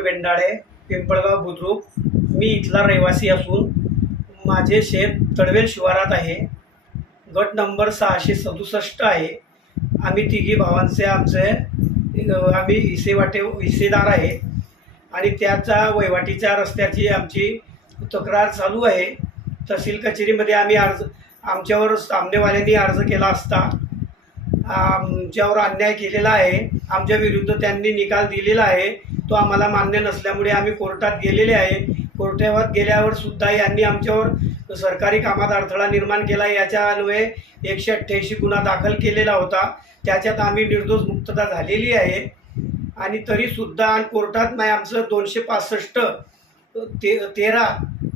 वेंडाळे बेंडाळे पिंपळगाव बुद्रुक. मी इथला रहिवासी असून माझे शेत तडवेल शिवारात आहे. गट नंबर सहाशे सदुसष्ट आहे. आम्ही तिघी भावांचे आमचे आम्ही हिसेवाटे हिस्सेदार आहे. आणि त्याचा वहिवाटीच्या रस्त्याची आमची तक्रार चालू आहे. तहसील कचेरीमध्ये आम्ही अर्ज आमच्यावर सामनेवाल्यांनी अर्ज केला असता आमच्यावर अन्याय केलेला आहे. आमच्या विरुद्ध त्यांनी निकाल दिलेला आहे. तो आम्हाला मान्य नसल्यामुळे आम्ही कोर्टात गेलेले आहे. कोर्टावर गेल्यावर सुद्धा यांनी आमच्यावर सरकारी कामात अडथळा निर्माण केला. याच्या अन्वये एकशे अठ्ठ्याऐंशी गुन्हा दाखल केलेला होता. त्याच्यात आम्ही निर्दोष मुक्तता झालेली आहे. आणि तरीसुद्धा आणि कोर्टात नाही आमचं दोनशे पासष्ट ते तेरा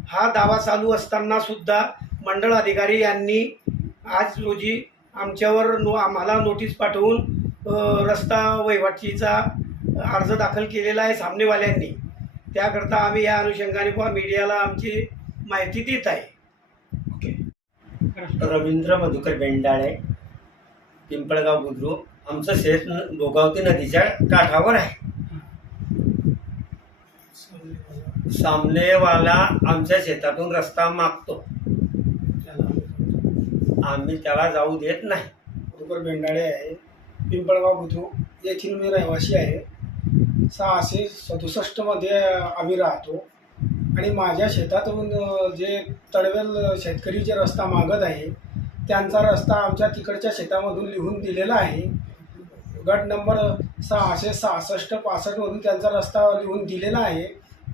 हा दावा चालू असताना सुद्धा मंडळ अधिकारी यांनी आज रोजी आमच्यावर नो आम्हाला नोटीस पाठवून रस्ता वहिवाटीचा अर्ज दाखल केलेला आहे सामनेवाल्यांनी. त्याकरता आम्ही या अनुषंगाने बुवा मीडियाला आमची माहिती देत आहे. रवींद्र मधुकर बेंडाळे पिंपळगाव बुद्रुक. आमचं शेत न- भोगावती नदीच्या काठावर आहे. सामनेवाला आमच्या शेतातून रस्ता मागतो. आम्ही त्याला जाऊ देत नाही. मधुकर बेंडाळे आहे. पिंपळगाव बुद्रुक येथील मी रहिवासी आहे. सहाशे सदुसष्टमध्ये आम्ही राहतो. आणि माझ्या शेतातून जे तडवेल शेतकरी जे रस्ता मागत आहे त्यांचा रस्ता आमच्या तिकडच्या शेतामधून लिहून दिलेला आहे. गट नंबर सहाशे सहासष्ट पासष्टमधून त्यांचा रस्ता लिहून दिलेला आहे.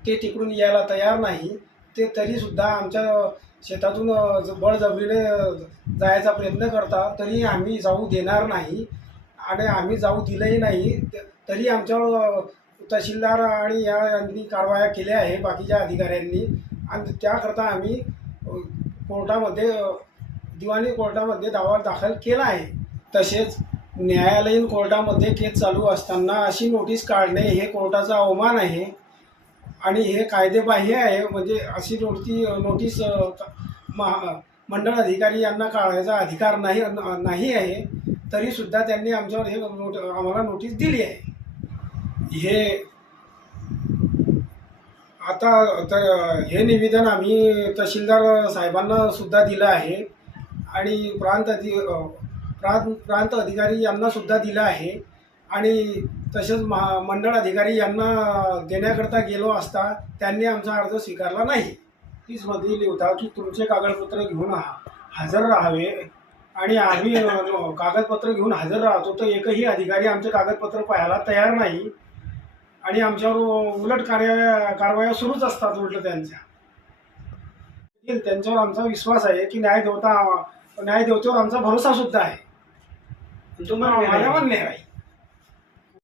ते तिकडून यायला तयार नाही. ते तरीसुद्धा आमच्या शेतातून अ, बळजबरीने जायचा प्रयत्न करता तरी आम्ही जाऊ देणार नाही. आणि आम्ही जाऊ दिलंही नाही. तरी आमच्यावर तहसीलदार आणि या यांनी कारवाया केल्या आहे बाकीच्या अधिकाऱ्यांनी. आणि त्याकरता आम्ही कोर्टामध्ये दिवाणी कोर्टामध्ये दावा दाखल केला आहे. तसेच न्यायालयीन कोर्टामध्ये केस चालू असताना अशी नोटीस काढणे हे कोर्टाचा अवमान आहे. आणि हे कायदेबाह्य आहे म्हणजे अशी नोटी नोटीस अ, महा मंडळ अधिकारी यांना काढायचा अधिकार नाही नाही आहे. तरीसुद्धा त्यांनी आमच्यावर हे नोट आम्हाला नोटीस दिली आहे. हे आता तर हे निवेदन आम्ही तहसीलदार साहेबांना सुद्धा दिलं आहे आणि प्रांत अधि प्रांत प्रांत अधिकारी यांना सुद्धा दिलं आहे आणि तसेच महा मंडळ अधिकारी यांना देण्याकरता गेलो असता त्यांनी आमचा अर्ज स्वीकारला नाही. तीचमध्ये लिहिता की तुमचे कागदपत्र घेऊन हजर राहावे आणि आम्ही कागदपत्र घेऊन हजर राहतो. तर एकही अधिकारी आमचे कागदपत्र पाहायला तयार नाही. आणि आमच्यावर उलट कार्य कारवाया सुरूच असतात उलट त्यांच्या. त्यांच्यावर आमचा विश्वास आहे की न्याय देवता न्याय देवतेवर आमचा भरोसा सुद्धा आहे. तुम्हाला मान्य आहे.